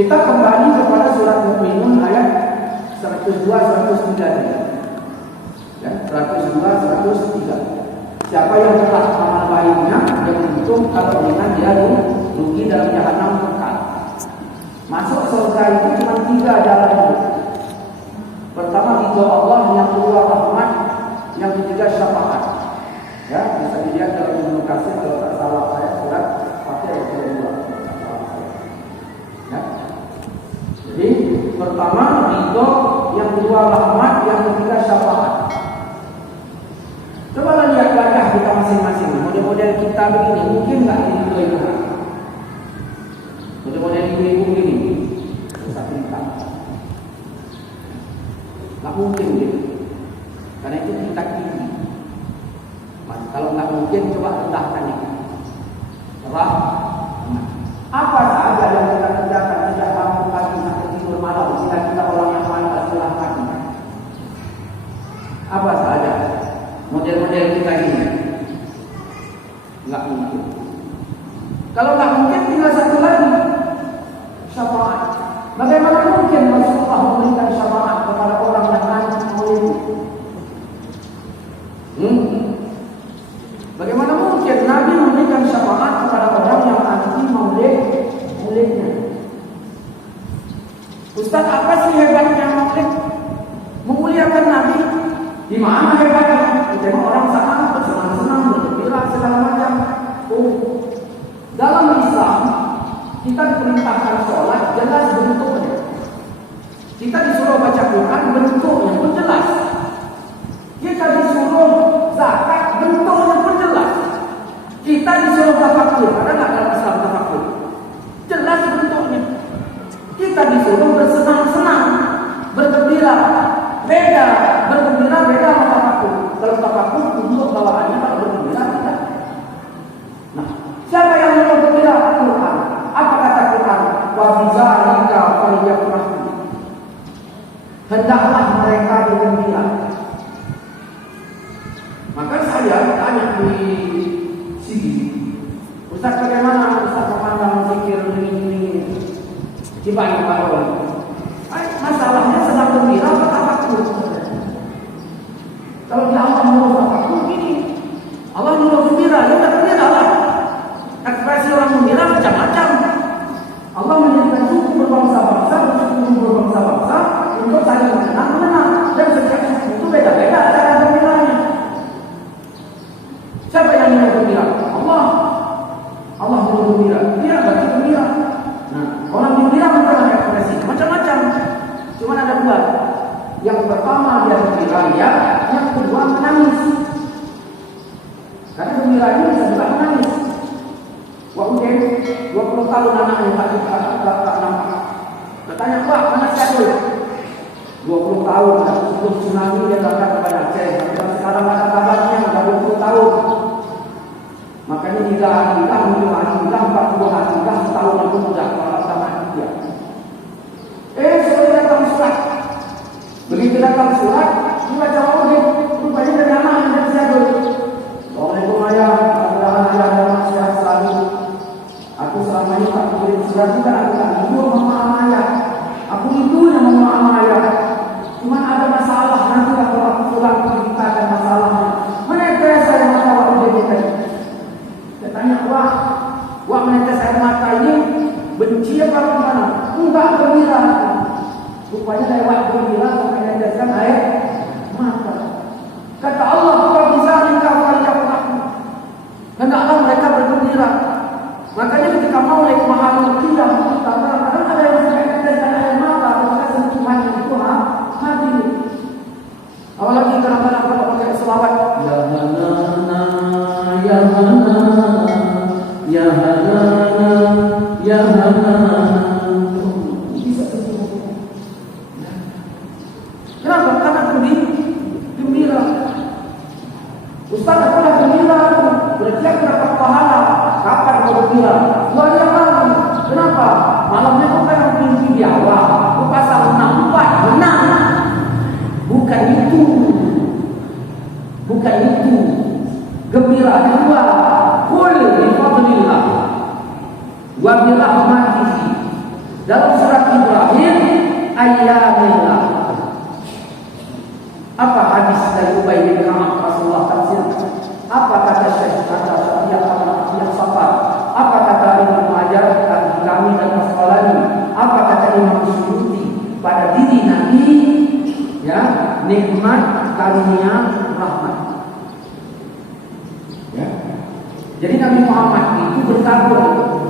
Kita kembali kepada surat Mukminun ayat 102 103 tadi. Ya, 102 103. Siapa yang telah amal baiknya yang untung, kalau dengan dia rugi dalam jahanam kekal. Masuk surga itu cuma 3 jalan. Pertama ridho Allah, yang kedua rahmat, yang ketiga syafaat. Ya, bisa dilihat dalam Ibnu Katsir kalau tak salah saya surat Fatihah ayat kedua. Ya. Jadi pertama ridho, yang kedua rahmat, yang ketiga syafaat. Coba lihat wajah kita masing-masing. Model-model kita begini, mungkin nggak diridhoi Tuhan? Model-model ibu-ibu begini, susah cerita. Nggak mungkin gitu. Karena itu kita tinggi. Kalau nggak mungkin, coba rendahkan ini. Apa saja yang kita kerjakan sejak bangun pagi sampai tidur malam, jika kita orang yang malas silahkan. Apa saja model-model kita ini? Nggak mungkin. Kalau nggak mungkin, tinggal satu lagi, syafaat. Bagaimana mungkin Rasulullah memberikan syafaat kepada orang yang nanti mau Bagaimana mungkin Nabi memberikan syafaat kepada orang yang anti maulidnya? Ustaz, apa sih hebatnya maulid? Memuliakan Nabi? Di mana hebatnya? Kita orang sana bersenang-senang, bergembira segala macam. Dalam Islam kita diperintahkan sholat, jelas bentuknya. Kita disuruh baca Quran, bentuknya pun jelas. Kita disuruh zakat, bentuknya pun jelas. Kita disuruh tafakur, ada nggak dalam Islam tafakur? Jelas bentuknya. Kita disuruh bersenang-senang, bergembira. Beda, bergembira beda sama tafakur. Kalau tafakur untuk bawaannya, kalau bergembira tidak. Nah, siapa yang bergembira? Quran. Apa kata Quran? Wa bizalika falyafrahu. Hendaklah mereka bergembira. Maka saya tanya di sini, Ustaz, bagaimana Ustaz memandang zikir ini? Cibai Parol. Masalahnya sedang gembira atau takut? Kalau dia Allah menyuruh takut gini, Allah menyuruh gembira, ya udah gembira lah. Ekspresi orang gembira macam-macam. Allah menjadikan suku berbangsa-bangsa, untuk saling mengenang. Dan setiap suku itu beda-beda cara gembiranya. Siapa yang menyuruh gembira? Allah. Allah menyuruh gembira. Dia berarti gembira. Nah, orang gembira macam ekspresi macam-macam. Cuma ada 2. Yang pertama dia gembira, ya. Yang kedua menangis. Karena gembira ini bisa juga menangis. Wah, udah 20 tahun anaknya tak nampak. Bertanya, Pak, mana saya? 20 tahun, sebelum tsunami dia datang kepada Aceh. Sampai sekarang ada kabarnya, sudah 20 tahun. Makanya 3 hari, 5 hari, 40 hari, setahun aku sudah kalau sama dia. Sudah datang surat. Begitu datang surat, dia baca maulid. Rupanya dari anak yang dari saya dulu. Assalamualaikum ayah, mudah-mudahan ayah dan mas sehat selalu. Aku selama ini tak kirim surat juga, aku tak tidur sama ayah. Aku tidurnya sama ayah. Cuma ada masalah, nanti kalau aku pulang kita ada masalahnya. Menetes air mata waktu dia kita. Saya tanya, wah menetes air mata ini benci apa gimana? Enggak, gembira. Rupanya lewat gembira sampai meneteskan air mata. Kata Allah, wa bizalika falyafrahu. Hendaklah mereka bergembira. Makanya ketika maulid mahalul qiyam, kadang-kadang ada yang sampai meneteskan air mata, maka sentuhan itu hati. Apalagi kadang-kadang kalau pakai selawat, ya hanana, ya hanana, ya hanana, ya hanana. Bisa terjadi. Kenapa? Karena gembira. Ustaz, aku dah gembira, berarti aku dapat pahala. Kapan kau gembira? 2 hari yang lalu. Kenapa? Malamnya kau kan mimpi di awal. Aku pasal 64, menang. Bukan itu. Gembira kedua, qul bi fadlillah wa bi rahmatihi. Dalam surat Ibrahim ayyamillah. Apa hadis dari Ubay bin Ka'ab Rasulullah tafsir? Apa kata Syekh yang Safar? Apa kata Ibnu Hajar kami dan Asqalani? Apa kata Imam Suyuti pada diri Nabi? Ya, nikmat, karunia, rahmat. Ya. Jadi Nabi Muhammad itu bertabur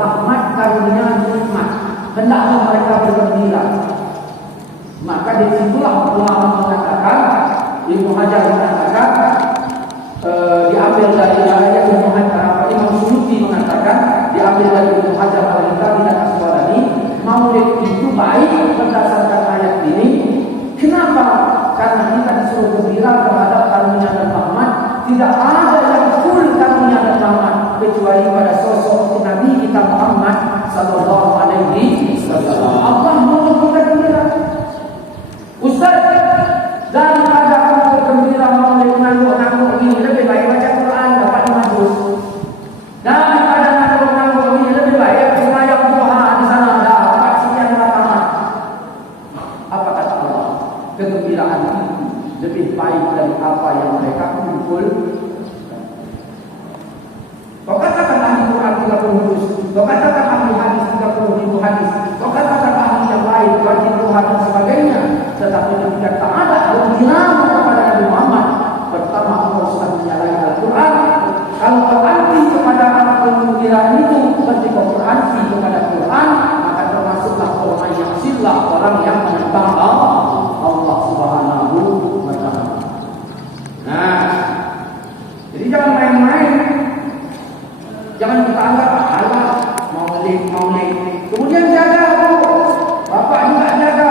rahmat, karunia, nikmat. Hendaklah mereka bergembira. Maka dari situlah ulama mengatakan, Ibnu Hajar mengatakan, diambil dari ayat Ibnu Hajar, Imam Suyuti mengatakan diambil dari Ibnu Hajar al-Hantari dan Asqalani, maulid itu baik berdasarkan ayat ini. Kenapa? Karena kita disuruh gembira terhadap karunia dan rahmat. Tidak ada yang full karunia dan rahmat kecuali pada sosok Nabi kita Muhammad sallallahu alaihi wasallam. Allah mau kita gembira. Ustaz, daripada kamu bergembira maulid ngangguk-ngangguk ini, lebih baik baca Quran dapat 5 juz. Daripada ngangguk-ngangguk ini, lebih baik sembahyang duha di sana dapat sekian rakaat. Apa kata Allah? Kegembiraan itu lebih baik dari apa yang mereka kumpul. Kau katakan ahli Quran 30 juz, kau katakan ahli hadis 30.000 hadis, kau katakan ahli yang lain wajib Tuhan dan sebagainya. Tetapi ketika tak ada gembira kepada Nabi Muhammad, pertama Allah sudah menyalahi Al-Quran. Kalau kau anti kepada gembiraan itu, ketika kau anti kepada Quran, maka termasuklah orang yang sillah, orang yang menentang Allah Subhanahu wa Ta'ala. Nah, jadi jangan main-main. Jangan kita anggap pahala maulid. Kemudian jaga bapak juga jaga.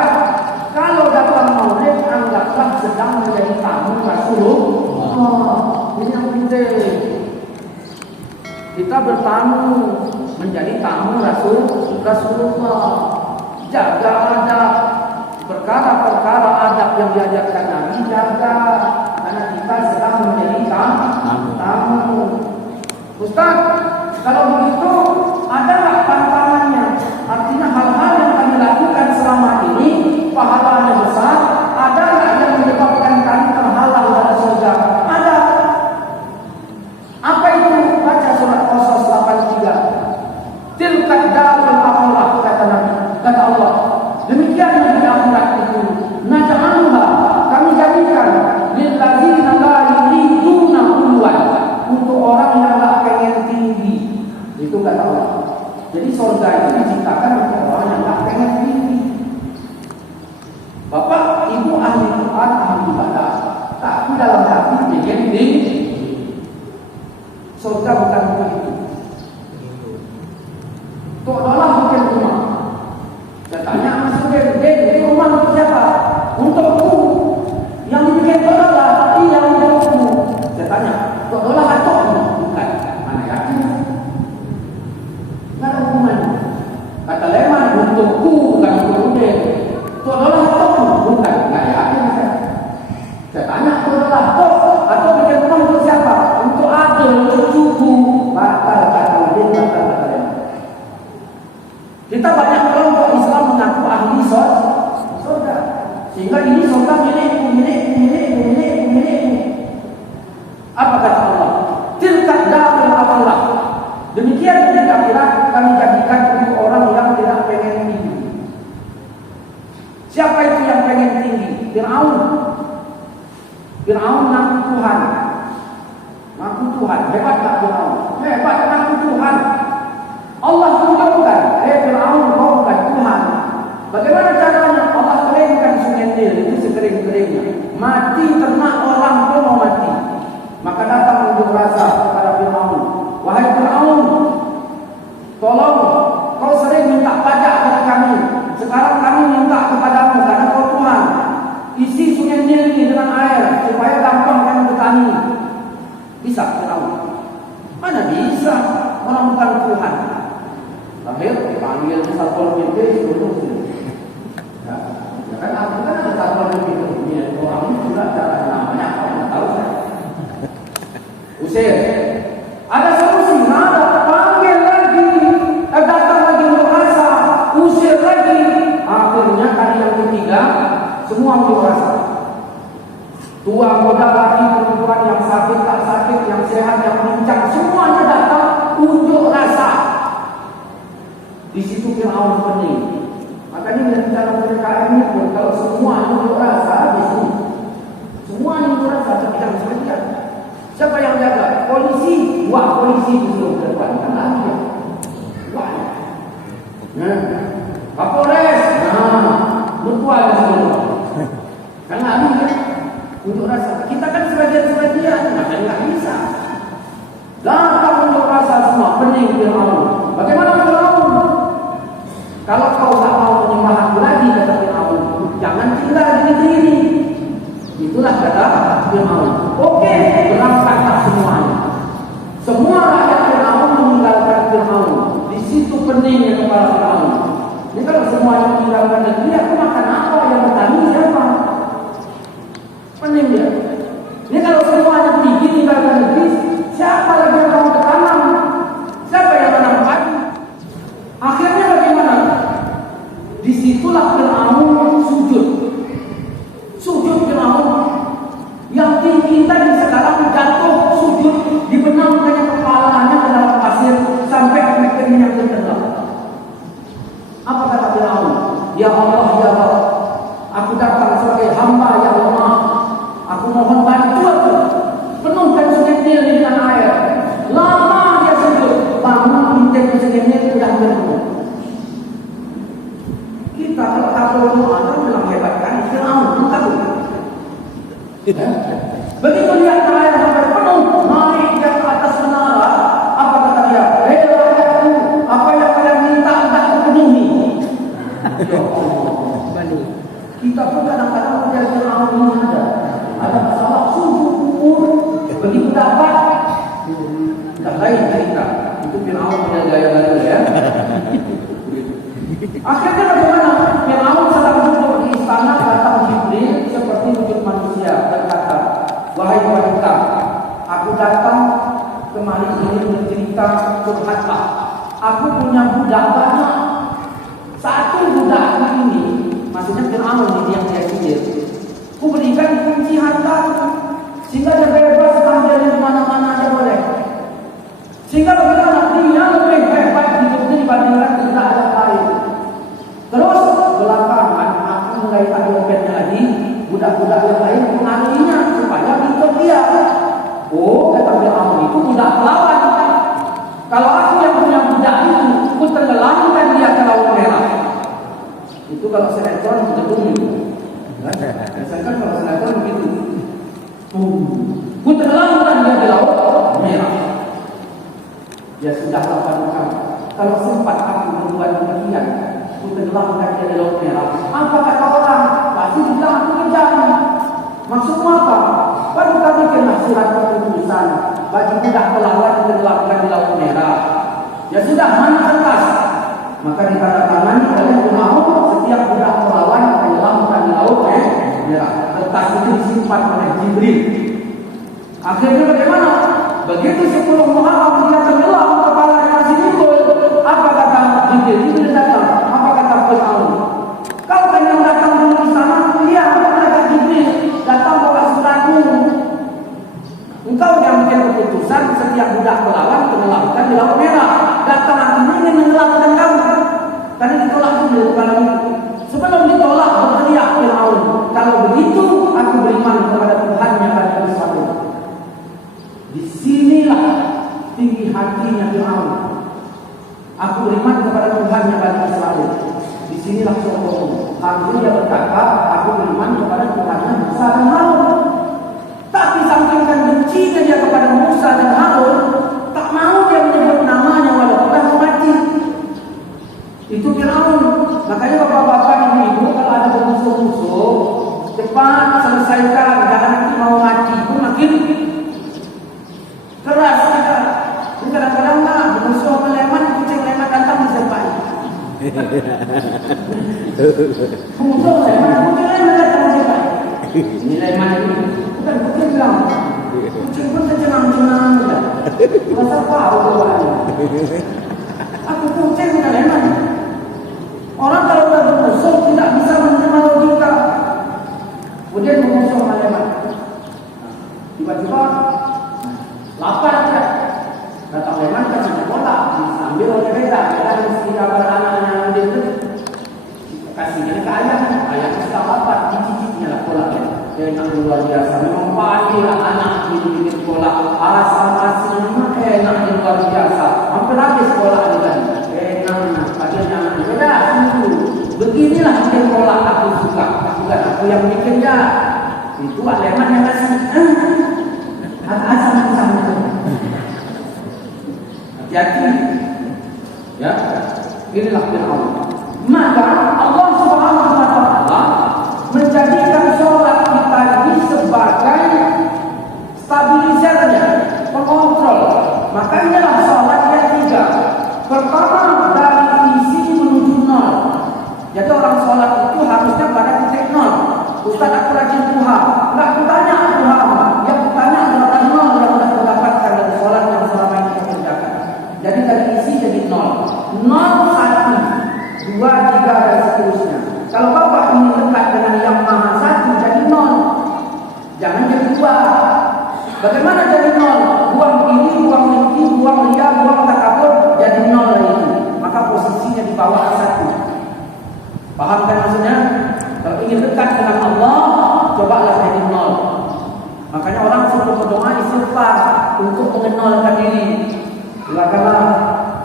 Kalau datang maulid, anggaplah sedang menjadi tamu Rasulullah. Ini yang penting. Kita bertamu menjadi tamu Rasulullah. Jaga adab. Perkara-perkara adab yang diajarkan Nabi jaga. Karena kita sedang menjadi tamu. Ustaz, kalau begitu ada nggak pantangannya? Artinya hal-hal yang kami lakukan selama ini pahalanya besar. Ada nggak yang menyebabkan kami terhalang dari surga? Ada. Apa itu? Baca surat Qasas 83. Tilka darul akhirah, kata Nabi, kata Allah. Demikian yang di akhirat itu. Naj'aluha, kami jadikan lillazina la yuriduna uluwan, untuk orang yang tak pengen tinggi. Itu kata Allah. Jadi surga itu diciptakan untuk orang yang tak pengen tinggi. Bapak, ibu ahli Quran, ahli ibadah, tapi dalam hati pengen tinggi. Surga bukan begitu. Tolonglah bikin rumah. Katanya masukin, ini rumah untuk siapa? Untukku. Yang dibikin tolonglah, iya untukku. Katanya, tolonglah untukku. Bukan, mana yakin? Nggak ada hubungan. Kata Leman, untukku bukan untuk dia. Tolonglah untukku. Bukan, nggak yakin. Katanya, tolonglah untukku. Atau bikin rumah untuk siapa? Untuk adil, untuk cucu. Batal kata Leman, batal kata Leman. Kita banyak kelompok Islam mengaku ahli surga. Sehingga ini surga milikku. Apa kata Allah? Tilka darul akhirah. Demikian di akhirat kami jadikan untuk orang yang tidak pengen tinggi. Siapa itu yang pengen tinggi? Fir'aun. Fir'aun ngaku Tuhan. Hebat tak Fir'aun? Hebat ngaku Tuhan. Allah tunjukkan, Fir'aun kau bukan Tuhan. Bagaimana caranya? Allah keringkan sungai Nil itu sekering-keringnya. Mati ternak orang pun mau mati. Maka datang unjuk rasa kepada Fir'aun. Wahai Fir'aun, tolong, kau sering minta pajak dari kami. Sekarang kami minta kepadamu karena kau Tuhan. Isi sungai Nil ini dengan air supaya gampang kami bertani. Bisa Fir'aun? Mana bisa? Orang bukan Tuhan. Lahir dipanggil Satpol PP seluruh sini. Ya kan aku kan ada Satpol PP ini. Orang ini juga cara namanya apa tahu saya. Usir. Ada solusi, ada panggil lagi, datang lagi merasa, usir lagi. Tua, muda, laki, perempuan, yang sakit, tak sakit, yang sehat, yang pincang, semuanya datang unjuk rasa. Di situ Fir'aun pening. Makanya bila bicara PPKM ini pun, kalau semua unjuk rasa, habis ini. Semua unjuk rasa, tapi jangan sebagian. Siapa yang jaga? Polisi. Wah, polisi itu belum ke depan. Kan lagi ya. Wah. Kapolres. Mutual semua. Kan lagi ya. Unjuk rasa. Kita kan sebagian-sebagian, makanya nggak bisa. Datang unjuk rasa semua, pening Fir'aun. Bagaimana Fir'aun? Kalau kau tak mau menyembah aku lagi, kata Fir'aun, jangan tinggal di negeri ini. Itulah kata Fir'aun. Oke, berangkatlah semuanya. Semua rakyat Fir'aun meninggalkan Fir'aun. Di situ peningnya kepala Fir'aun. Ini kalau semuanya meninggalkan negeri, aku makan apa? Yang bertani siapa? Pening dia. Ini kalau semuanya pergi tinggalkan negeri, siapa lagi yang mau bertanam? Siapa yang menanam padi? Akhirnya bagaimana? Disitulah Fir'aun sujud. Sujud Fir'aun. Yang tinggi tadi sekarang jatuh sujud, dibenamkannya kepalanya ke dalam pasir sampai akhirnya tertenggelam. Apa kata Fir'aun? Ya Allah, ya Allah, aku datang sebagai hamba yang lemah. Aku mohon bantuan, penuhkan sungai Nil dengan air. Lama dia sujud, bangun pintu sungai Nil sudah penuh. Kita kalau takut doa itu memang hebat kan? Fir'aun takut. Begitu lihat air sampai penuh, naik dia ke atas menara. Apa kata dia? Hei rakyatku, apa yang kalian minta tak terpenuhi. Kita pun kadang-kadang menjadi Fir'aun ini ada masalah sujud, begitu dapat, tidak lain cerita. Itu Fir'aun punya gaya-gaya ya. Akhirnya bagaimana? Fir'aun sedang duduk di istana, datang Jibril seperti wujud manusia dan kata, wahai wanita, aku datang kemari ini bercerita curhatlah. Aku punya budak banyak. Satu budak ini, maksudnya Fir'aun ini yang saya sihir. Ku berikan kunci harta sehingga dia bebas tampil di mana-mana dia boleh. Sehingga bagaimana dia lebih hebat hidupnya dibandingkan tidak ada lain. Terus belakangan aku mulai tak dompetnya lagi, budak-budak yang lain mengaruhinya supaya hidup dia. Oh, kata Fir'aun itu budak pelawan. Kalau aku yang punya budak itu, ku tenggelamkan dia ke Laut Merah. Itu kalau sinetron betul. Misalkan kalau sinetron begitu, ku tenggelamkan dia di Laut Merah. Ya sudah lakukan. Kalau sempat aku berbuat demikian, ku tenggelamkan dia di Laut Merah. Apa kata orang? Pasti sudah aku kejar. Maksudmu apa? Baru kami kena surat keputusan bagi budak pelawan tenggelamkan di Laut Merah. Ya sudah, mana kertas? Maka ditandatangani oleh Fir'aun setiap budak pelawan tenggelamkan di Laut Merah. Kertas itu disimpan oleh Jibril. Akhirnya bagaimana? Begitu 10 Muharram dia tenggelam, kepalanya masih timbul. Apa kata Jibril? Jibril datang. Apa kata Fir'aun? Kau kan yang datang dulu di sana? Iya, kata Jibril. Datang bawa suratmu. Engkau yang bikin keputusan setiap budak pelawan tenggelamkan di Laut Merah. Datang aku ingin menenggelamkan kamu. Tadi ditolak dulu kalau itu. Sebelum ditolak berteriak Fir'aun, kalau begitu aku beriman kepada Tuhan yang ada di sana. Disinilah tinggi hatinya Fir'aun. Aku beriman kepada Tuhan yang ada di sana. Disinilah sombong. Harusnya dia berkata, aku beriman kepada Tuhan yang Musa dan Harun. Tapi sampaikan bencinya dia kepada Musa dan Harun, tak mau dia menyebut namanya walaupun dah mati. Itu Fir'aun. Makanya bapak-bapak ibu-ibu kalau ada musuh-musuh, cepat selesaikan. Jangan nanti mau mati pun makin keras kita. Ini kadang-kadang lah musuh meleman, kucing leman datang diserpai. Musuh leman, kucing leman datang diserpai. Ini leman ini. Bukan kucing bilang. Kucing pun tercengang-cengang juga. Masa tahu doanya. Aku kucing bukan leman. Orang kalau bermusuh tidak bisa menerima logika. Kemudian bermusuh leman. Tiba-tiba lapar ya. Datang Leman kan ada bola, diambil oleh beda. Beda mesti kabar anak-anak dia itu kasihnya ke ayah. Ayahnya sudah lapar, cicitnya lah bola ya. Dia enak luar biasa. Memang pandai lah anak bikin bola. Asal-asal memang enak luar biasa. Hampir habis bola dia tadi. Enak, padahal anak beda. Beginilah bikin bola aku suka. Bukan aku yang bikinnya. Itu Leman yang kasih. Asal sama. Hati-hati. Ya. Inilah Fir'aun. Maka Allah Subhanahu wa taala menjadikan sholat kita ini sebagai stabilisernya, pengontrol. Makanya sholat yang tiga. Pertama dari isi menuju nol. Jadi orang sholat itu harusnya pada titik nol. Ustaz aku rajin duha. Enggak kutanya duha. Yang kutanya adalah nol yang sudah mendapatkan dari sholat yang selama ini kita kerjakan. Jadi dari isi jadi nol. Nol, satu, dua, tiga dan seterusnya. Kalau Bapak ingin dekat dengan yang maha satu jadi nol. Jangan jadi dua. Bagaimana jadi nol? Buang ini, buang ini, buang ria, buang takabur, jadi nol lagi. Maka posisinya di bawah satu. Paham kan maksudnya? Kalau ingin dekat dengan Allah, cobalah jadi nol. Makanya orang suruh berdoa istighfar untuk mengenolkan diri. Silakanlah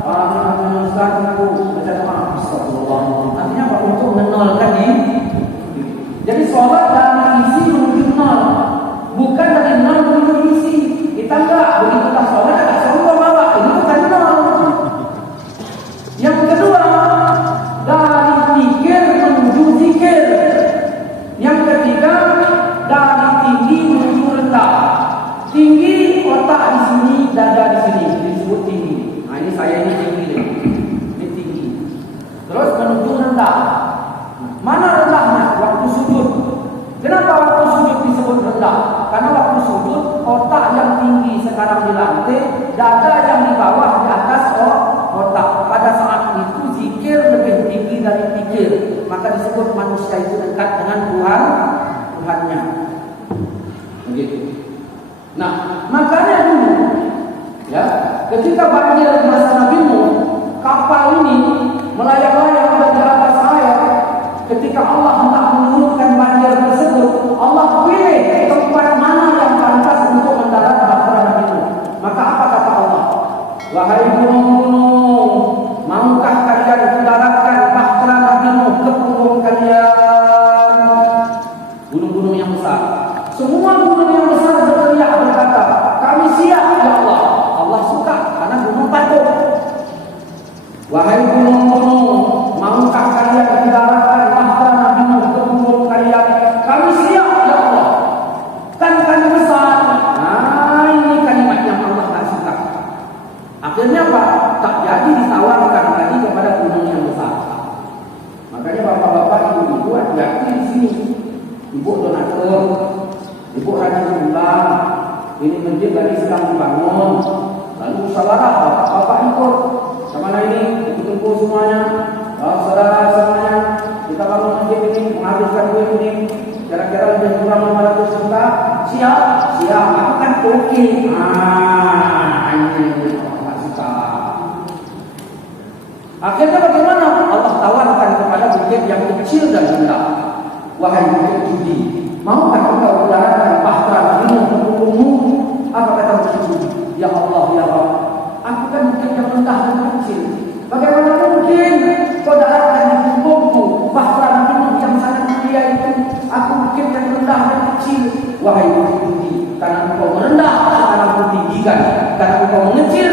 orang yang akan mengusahakan aku baca doa astagfirullah. Artinya apa? Untuk mengenolkan diri. Jadi sholat dari isi menuju nol, bukan dari nol menuju isi. Kita enggak begitu kita sholat agak sombong bawa. Ini bukan nol. Yang kedua, dari pikir menuju zikir. Yang ketiga, dari tinggi menuju rendah. Tinggi otak di sini, dada di sini, disebut tinggi. Nah ini saya ini tinggi nih. Ini tinggi. Terus menuju rendah. Mana rendahnya? Waktu sujud. Kenapa waktu sujud disebut rendah? Karena waktu sujud otak yang tinggi sekarang di lantai, dada yang di bawah di atas otak. Pada saat itu zikir lebih tinggi dari pikir. Maka disebut manusia itu dekat dengan Tuhannya. Begitu. Nah, makanya dulu, ya, ketika banjir di masa Nabi Nuh, kapal ini melayang-layang di atas air. Ketika Allah hendak menurunkan banjir tersebut, Allah pilih tempat mana yang pantas untuk mendarat bahtera Nabi Nuh. Maka apa kata Allah? Wahai gunung-gunung, maukah kalian mendaratkan bahtera Nabi Nuh ke punggung kalian? Gunung-gunung yang besar. Semua gunung yang besar berteriak berkata, kami siap ya Allah. Allah suka karena gunung patuh. Wahai gunung-gunung, maukah kalian mendaratkan bahtera Nabi Nuh ke punggung kalian? Kami siap ya Allah. Kan kami besar. Nah ini kalimat yang Allah tak suka. Akhirnya apa? Tak jadi ditawarkan tadi kepada gunung yang besar. Makanya bapak-bapak, ibu-ibu hati-hati di sini. Ibu donatur, ibu rajin pulang. Ini masjid tadi sedang dibangun. Lalu musyawarah bapak-bapak ikut. Kemana ini? Ikut kumpul semuanya. Saudara semuanya, kita bangun masjid ini, menghabiskan duit ini. Kira-kira lebih kurang 500 juta. Siap? Siap. Aku kan oke. Ini Allah suka. Akhirnya bagaimana? Allah tawarkan kepada bukit yang kecil dan rendah. Wahai bukit judi, maukah engkau mendaratkan bahtera Nabi Nuh ke punggungmu? Apa kata bukit judi? Ya Allah, ya Allah, aku kan bukit yang rendah dan kecil. Bagaimana mungkin kau daratkan di punggungku bahtera Nabi Nuh yang sangat mulia itu? Aku bukit yang rendah dan kecil. Wahai bukit judi, karena engkau merendah, sekarang aku tinggikan. Karena engkau mengecil,